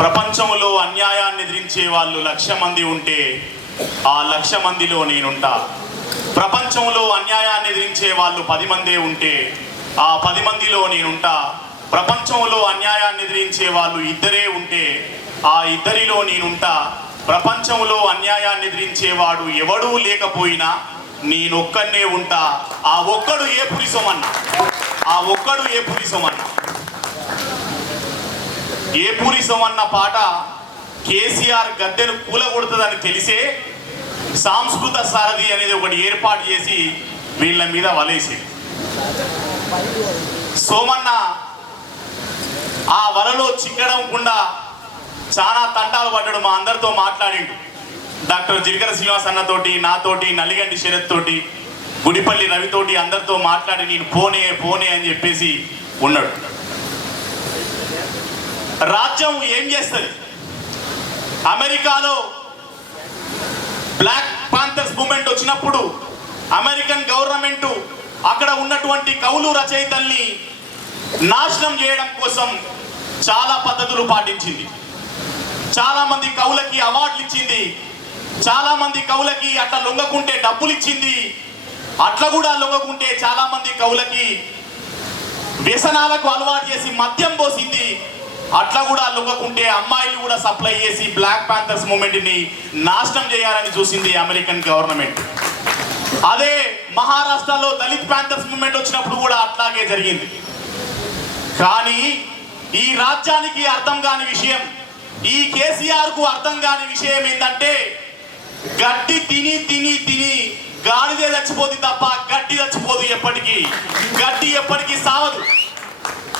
ప్రపంచంలో అన్యాయాన్ని ఎదిరించే వాళ్ళు 1,00,000 మంది ఉంటే ఆ 1,00,000 మందిలో నేనుంటా. ప్రపంచంలో అన్యాయాన్ని ఎదిరించే వాళ్ళు 10 మందే ఉంటే ఆ 10 మందిలో నేనుంటా. ప్రపంచంలో అన్యాయాన్ని ఎదిరించే వాళ్ళు 2 ఉంటే ఆ 2లో నేనుంటా. ప్రపంచంలో అన్యాయాన్ని ఎదిరించేవాడు ఎవడూ లేకపోయినా నేనొక్కనే ఉంటా. ఆ ఒక్కడు ఏపురి సోమన్న, ఆ ఒక్కడు ఏపురి సోమన్న. ఏపురి సోమన్న పాట కేసీఆర్ గద్దెను కూలగొడుతుందని తెలిసే సాంస్కృత సారథి అనేది ఒకటి ఏర్పాటు చేసి వీళ్ళ మీద వలేసి సోమన్న ఆ వలలో చిక్కడంకుండా చాలా తంటాలు పడ్డాడు. మా అందరితో మాట్లాడిండు. డాక్టర్ జిల్కర శ్రీనివాస్ అన్నతోటి, నాతోటి, నలిగండి శరత్ తోటి, గుడిపల్లి రవితోటి అందరితో మాట్లాడి నేను పోనే పోనే అని చెప్పేసి ఉన్నాడు. రాజ్యం ఏం చేస్తుంది? అమెరికాలో బ్లాక్ పాంథర్స్ మూమెంట్ వచ్చినప్పుడు అమెరికన్ గవర్నమెంట్ అక్కడ ఉన్నటువంటి కవులు రచయితల్ని నాశనం చేయడం కోసం చాలా పద్ధతులు పాటించింది. చాలా మంది కవులకి అవార్డులు ఇచ్చింది. చాలా మంది కవులకి అట్లా లొంగకుంటే డబ్బులు ఇచ్చింది. అట్లా కూడా లొంగకుంటే చాలా మంది కవులకి వ్యసనాలకు అలవాటు చేసి మద్యం పోసింది. అట్లా కూడా లొంగకుంటే అమ్మాయిలు కూడా సప్లై చేసి బ్లాక్ పాంథర్స్ మూమెంట్ని నాశనం చేయాలని చూసింది అమెరికన్ గవర్నమెంట్. అదే మహారాష్ట్రలో దళిత్ పాంథర్స్ మూమెంట్ వచ్చినప్పుడు కూడా అట్లాగే జరిగింది. కానీ ఈ రాజ్యానికి అర్థం కాని విషయం, ఈ కేసీఆర్ కు అర్థం కాని విషయం ఏంటంటే గడ్డి తిని తిని తిని గాడిదే చచ్చిపోతుంది తప్ప గడ్డి చచ్చిపోదు. ఎప్పటికీ గడ్డి ఎప్పటికీ సావదు.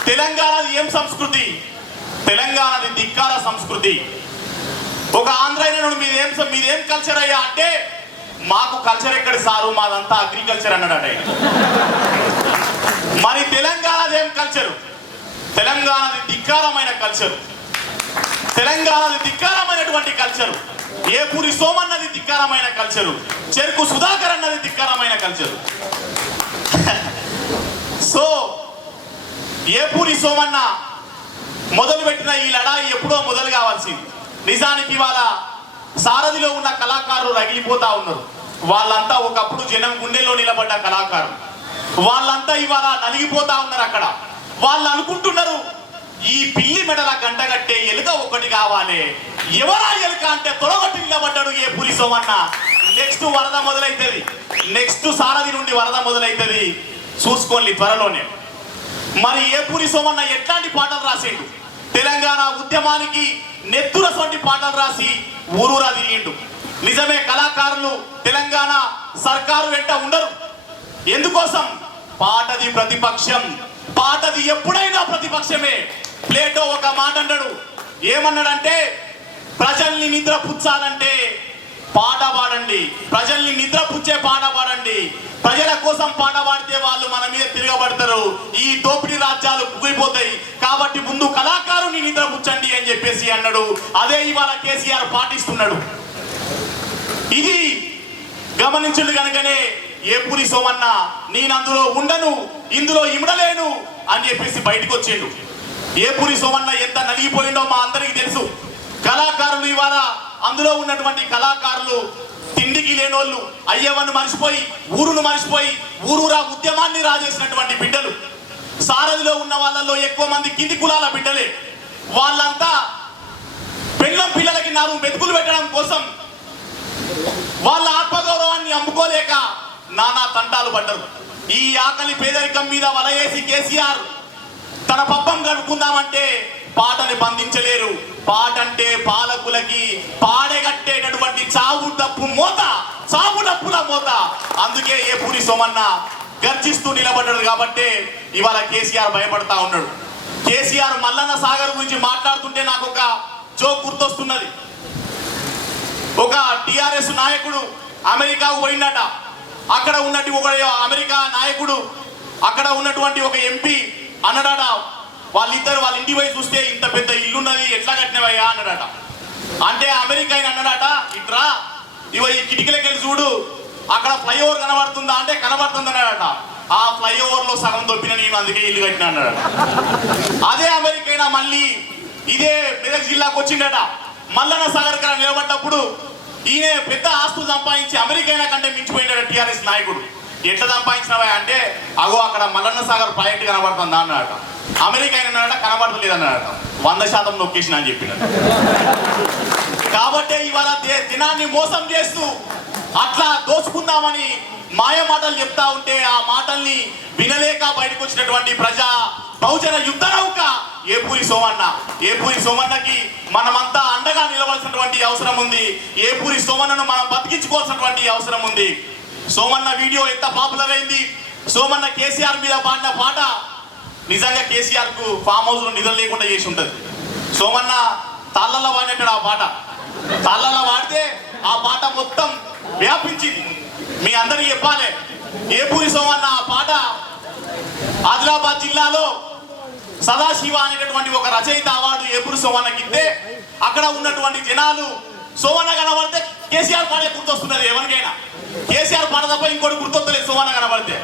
తెలంగాణది ఏం సంస్కృతి? తెలంగాణది ధిక్కార సంస్కృతి. ఒక ఆంధ్రాయనుడు మీదేం కల్చర్ అయ్యా అంటే మాకు కల్చర్ ఎక్కడ సారు, మాదంతా అగ్రికల్చర్ అన్నాడట. మరి తెలంగాణది ఏం కల్చరు? తెలంగాణది ధిక్కారమైన కల్చరు. తెలంగాణది ధిక్కారమైనటువంటి కల్చరు. ఏపూరి సోమన్నది ధిక్కారమైన కల్చరు. చెరుకు సుధాకర్ అన్నది ధిక్కారమైన కల్చరు. సో ఏపూరి సోమన్న మొదలుపెట్టిన ఈ లడాయి ఎప్పుడో మొదలు కావాల్సింది. నిజానికి ఇవాళ సారథిలో ఉన్న కళాకారులు రగిలిపోతా ఉన్నారు. వాళ్ళంతా ఒకప్పుడు జనం గుండెల్లో నిలబడ్డ కళాకారులు. వాళ్ళంతా ఇవాళ నలిగిపోతా ఉన్నారు. అక్కడ వాళ్ళు అనుకుంటున్నారు ఈ పిల్లి మెడల గంటగట్టే ఎలుక ఒకటి కావాలి. ఎవరా ఎలుక అంటే తొడగొట్టి నిలబడ్డాడు ఏపూరి సోమన్న. నెక్స్ట్ వరద మొదలైతుంది. నెక్స్ట్ సారథి నుండి వరద మొదలైతుంది. చూసుకోండి త్వరలోనే. మరి ఏపూరి సోమన్న ఎట్లాంటి పాటలు రాసిండు? తెలంగాణ ఉద్యమానికి నెత్తుర సొంటి పాటలు రాసి ఊరూరా తిరిగిండు. నిజమే, కళాకారులు తెలంగాణ సర్కారు వెంట ఉండరు. ఎందుకోసం? పాటది ప్రతిపక్షం. పాటది ఎప్పుడైనా ప్రతిపక్షమే. ప్లేటో ఒక మాట అన్నాడు. ఏమన్నాడంటే ప్రజల్ని నిద్ర పుచ్చాలంటే పాట పాడండి, ప్రజల్ని నిద్ర పుచ్చే పాట పాడండి. ప్రజల కోసం పాట పాడితే వాళ్ళు మన మీద తిరగబడతారు, ఈ దోపిడీ రాజ్యాలు కుగిపోతాయి. కాబట్టి ముందు కళాకారుని నిద్ర పుచ్చండి అని చెప్పేసి అన్నాడు. అదే ఇవాళ కేసీఆర్ పాటిస్తున్నాడు. ఇది గమనించుడు కనుకనే ఏపూరి సోమన్న నేను అందులో ఉండను, ఇందులో ఇమడలేను అని చెప్పేసి బయటకు వచ్చిండు. ఏపూరి సోమన్న ఎంత నలిగిపోయిండో మా అందరికీ తెలుసు. కళాకారులు ఇవాళ అందులో ఉన్నటువంటి కళాకారులు తిండికి లేనోళ్ళు, అయ్యవను మర్చిపోయి ఊరును మర్చిపోయి ఊరూరా ఉద్యమాన్ని రాజేసినటువంటి బిడ్డలు. సారథిలో ఉన్న వాళ్ళల్లో ఎక్కువ మంది కింది కులాల బిడ్డలే. వాళ్ళంతా పెళ్ళం పిల్లలకి 4 మెతుకులు పెట్టడం కోసం వాళ్ళ ఆత్మగౌరవాన్ని అమ్ముకోలేక నానా తంటాలు పడ్డరు. ఈ ఆకలి పేదరికం మీద వలయేసి కేసీఆర్ తన పబ్బం గడుపుకుందామంటే పాటని బంధించలేరు. పాట అంటే పాలకులకి పాడగట్టేటటువంటి చావు డప్పు మోత, చావు డప్పుల మోత. అందుకే ఏపూరి సోమన్న గర్జిస్తూ నిలబడ్డాడు. కాబట్టి ఇవాళ కేసీఆర్ భయపడతా ఉన్నాడు. కేసీఆర్ మల్లన్న సాగర్ గురించి మాట్లాడుతుంటే నాకు ఒక జోక్ గుర్తొస్తున్నది. ఒక టిఆర్ఎస్ నాయకుడు అమెరికాకు పోయిందట. అక్కడ ఉన్నట్టు ఒక అమెరికా నాయకుడు అక్కడ ఉన్నటువంటి ఒక ఎంపీ అన్నాడట, వాళ్ళ ఇంటి పోయి చూస్తే ఇంత పెద్ద ఇల్లున్నది, ఎట్లా కట్టినవయ్యా అన్నాడట. అంటే అమెరికా అన్నాడట, ఇట్రా ఇవ ఈ కిటికీలకి వెళ్ళి చూడు, అక్కడ ఫ్లైఓవర్ కనబడుతుందా అంటే కనబడుతుంది అన్నాడట. ఆ ఫ్లైఓవర్ లో సగం దొప్పిన నేను అందుకే ఇల్లు కట్టినా అన్నాడట. అదే అమెరికా మళ్ళీ ఇదే మెదక్ జిల్లాకు వచ్చిండట. మల్లన్న సాగర్ గారు నిలబడ్డప్పుడు ఈయన పెద్ద ఆస్తులు సంపాదించి అమెరికా కంటే మించిపోయినాడు టీఆర్ఎస్ నాయకుడు. ఎట్లా సంపాదించినవా అంటే అగో అక్కడ మల్లన్న సాగర్ ప్రాజెక్ట్ కనబడుతుంది అన్నాడట. అమెరికా అయినాడట, కనబడలేదు అన్నాడట. 100% లొకేషన్ అని చెప్పిన. కాబట్టి ఇవాళ దినాన్ని మోసం చేస్తూ అట్లా దోచుకుందామని మాయ మాటలు చెప్తా ఉంటే ఆ మాటల్ని వినలేక బయటకు వచ్చినటువంటి ప్రజా బహుజన యుద్ధ నౌక ఏపూరి సోమన్న. ఏపూరి సోమన్నకి మనమంతా అండగా నిలవలసినటువంటి అవసరం ఉంది. ఏపూరి సోమన్నను మనం బతికించుకోవాల్సినటువంటి అవసరం ఉంది. సోమన్న వీడియో ఎంత పాపులర్ అయింది. సోమన్న కేసీఆర్ మీద పాడిన పాట నిజంగా కేసీఆర్ కు ఫామ్ హౌస్ లో నిధులు లేకుండా చేసి ఉంటది. సోమన్న తాళ్ళల్లో పాడినట్టు ఆ పాట తాళ్ళల్లో పాడితే ఆ పాట మొత్తం వ్యాపించింది. మీ అందరికి చెప్పాలి, ఏపూరి సోమన్న ఆ పాట ఆదిలాబాద్ జిల్లాలో సదాశివ అనేటటువంటి ఒక రచయిత అవార్డు ఏపూరి సోమన్నకి ఇస్తే అక్కడ ఉన్నటువంటి జనాలు సోమన్న కనబడితే కేసీఆర్ పాడే గుర్తొస్తున్నది. ఎవరికైనా కేసీఆర్ పాట తప్ప ఇంకోటి గుర్తొస్తలేదు సోమన్న కనబడితే.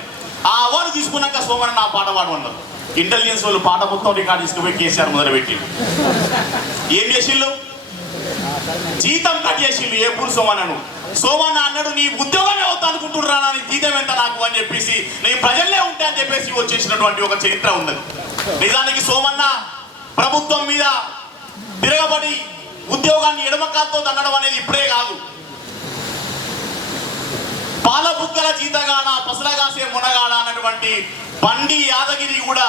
ఆ అవార్డు తీసుకున్నాక సోమన్న నా పాట పాడమన్నారు. ఇంటెలిజెన్స్ వాళ్ళు పాట మొత్తం రికార్డు తీసుకుపోయి కేసీఆర్ మొదలుపెట్టి ఏం చేసిళ్ళు, జీతం కట్ చేసిళ్ళు ఏపూరి సోమన్నను. సోమన్న అన్నాడు, నీ ఉద్యోగమే అవుతా అనుకుంటున్నా, నీ జీతం ఎంత నాకు అని చెప్పేసి, నేను ప్రజల్లే ఉంటా అని చెప్పేసి వచ్చేసినటువంటి ఒక చరిత్ర ఉన్నది. నిజానికి సోమన్న ప్రభుత్వం మీద తిరగబడి ఉద్యోగాన్ని ఎడమకాలతో దండడం అనేది ఇప్పుడే కాదు. పాలబుక్కల జీతగాడ పసలగాసే మునగాడ అన్నటువంటి బండి యాదగిరి కూడా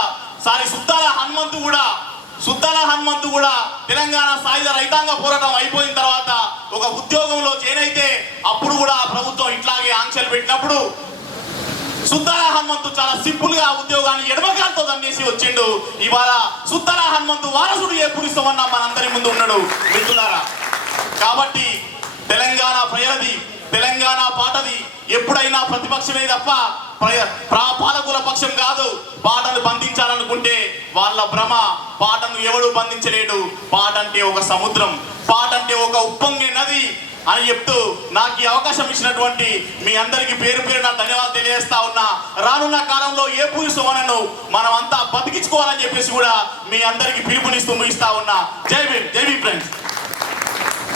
సుద్దాల హనుమంతు కూడా తెలంగాణ సాయుధ రైతాంగ పోరాటం అయిపోయిన తర్వాత ఒక ఉద్యోగంలో చేరైతే అప్పుడు కూడా ప్రభుత్వం ఇట్లాగే ఆంక్షలు పెట్టినప్పుడు సుద్దాల హనుమంతు చాలా సింపుల్ గా ఉద్యోగాన్ని ఎడమకాలతో దండేసి వచ్చిండు. ఇవాళ సుద్దాల హనుమంతు వారసుడు ఏపూరి సోమన్న మనందరి ముందు ఉన్నాడు మిత్రులారా. కాబట్టి తెలంగాణ ప్రజలది, తెలంగాణ పాటది. ఎప్పుడైనా ప్రతిపక్షమే తప్ప పాలకుల పక్షం కాదు. పాటను బంధించాలనుకుంటే వాళ్ళ భ్రమ. పాటను ఎవడు బంధించలేడు. పాట అంటే ఒక సముద్రం, పాట అంటే ఒక ఉప్పొంగే నది అని చెప్తూ నాకు ఈ అవకాశం ఇచ్చినటువంటి మీ అందరికీ పేరు పేరున ధన్యవాదాలు తెలియజేస్తా ఉన్నా. రానున్న కాలంలో ఏపూరి సోమన్నను మనం అంతా బతికించుకోవాలని చెప్పేసి కూడా మీ అందరికీ పిలుపునిస్తూ ముగిస్తా ఉన్నా. జై భీమ్, జై భీమ్ ఫ్రెండ్స్.